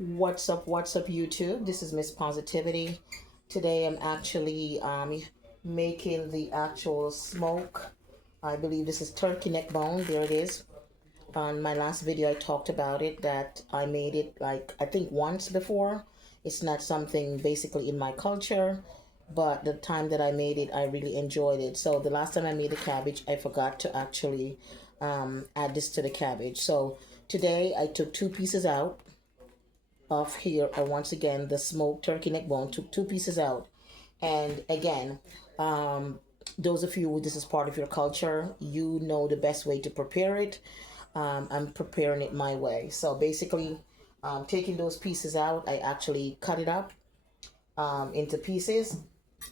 What's up YouTube? This is Miss Positivity. Today I'm actually making the actual smoke. I believe this is turkey neck bone. There it is. On my last video I talked about it, that I made it like I think once before. It's not something basically in my culture, but the time that I made it I really enjoyed it. So the last time I made the cabbage I forgot to actually add this to the cabbage. So today I took two pieces out of here, and once again the smoked turkey neck bone, took two pieces out. And again, those of you, this is part of your culture, you know the best way to prepare it. I'm preparing it my way. So basically, taking those pieces out, I actually cut it up into pieces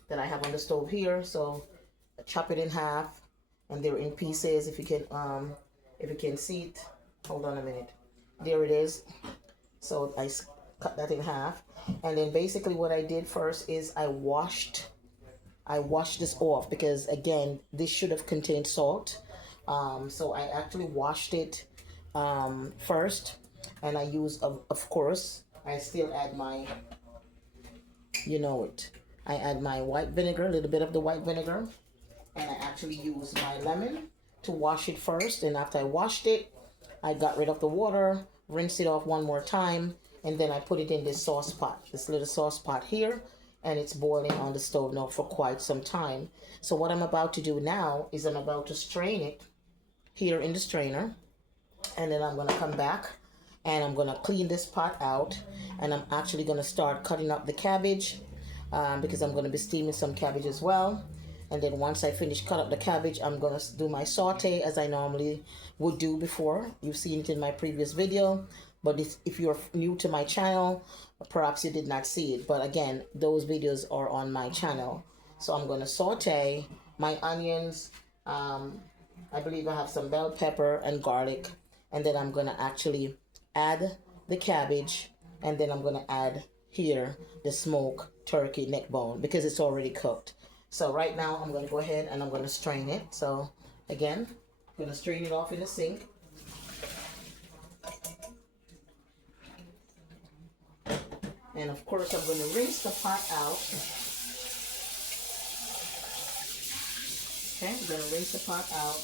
that I have on the stove here. So I chop it in half, and they're in pieces. If you can see it, hold on a minute. There it is. So I cut that in half, and then basically what I did first is I washed this off, because again this should have contained salt. So I actually washed it first, and I use of course I still add my, I add my white vinegar, a little bit of the white vinegar, and I actually use my lemon to wash it first. And after I washed it, I got rid of the water, rinsed it off one more time, and then I put it in this sauce pot, this little sauce pot here, and it's boiling on the stove now for quite some time. So what I'm about to do now is I'm about to strain it here in the strainer, and then I'm going to come back and I'm going to clean this pot out, and I'm actually going to start cutting up the cabbage, because I'm going to be steaming some cabbage as well. And then once I finish cut up the cabbage, I'm going to do my saute as I normally would do before. You've seen it in my previous video. But if you're new to my channel, perhaps you did not see it. But again, those videos are on my channel. So I'm going to saute my onions. I believe I have some bell pepper and garlic. And then I'm going to actually add the cabbage. And then I'm going to add here the smoked turkey neck bone, because it's already cooked. So right now I'm going to go ahead and I'm going to strain it. So again, I'm going to strain it off in the sink. And of course I'm going to rinse the pot out. Okay, I'm going to rinse the pot out.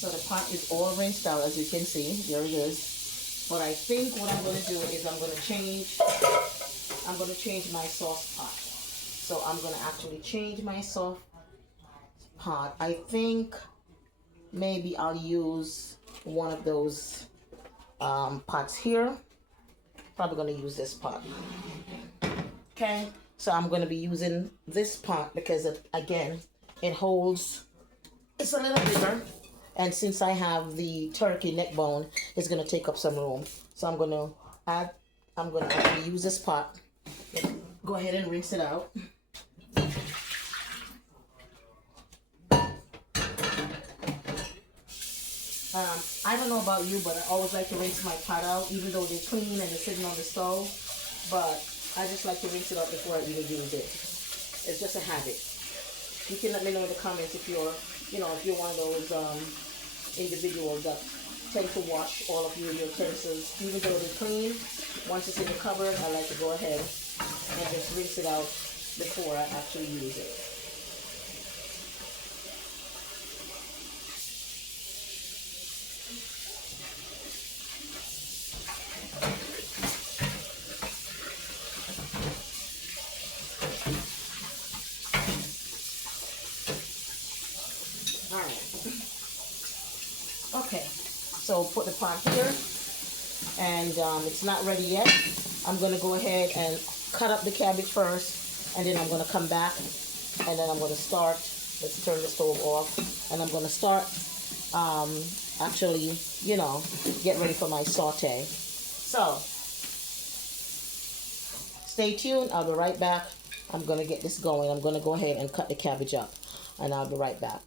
So the pot is all rinsed out, as you can see. There it is. But I think what I'm going to do is I'm going to change my sauce pot. So I'm going to actually change my sauce pot. I think maybe I'll use one of those pots here. Probably going to use this pot. Okay, so I'm going to be using this pot because again, it holds, it's a little bigger. And since I have the turkey neck bone, it's going to take up some room. So I'm going to actually use this pot. Go ahead and rinse it out. I don't know about you, but I always like to rinse my pot out, even though they're clean and they're sitting on the stove. But I just like to rinse it out before I even use it. It's just a habit. You can let me know in the comments if you're, if you're one of those individuals that tend to wash all of your utensils, even though they're clean. Once it's in the cupboard, I like to go ahead and just rinse it out before I actually use it. Okay, so put the pot here, and it's not ready yet. I'm going to go ahead and cut up the cabbage first, and then I'm going to come back, and then I'm going to start. Let's turn the stove off, and I'm going to start actually, get ready for my saute. So stay tuned. I'll be right back I'm gonna get this going. I'm gonna go ahead and cut the cabbage up, and I'll be right back.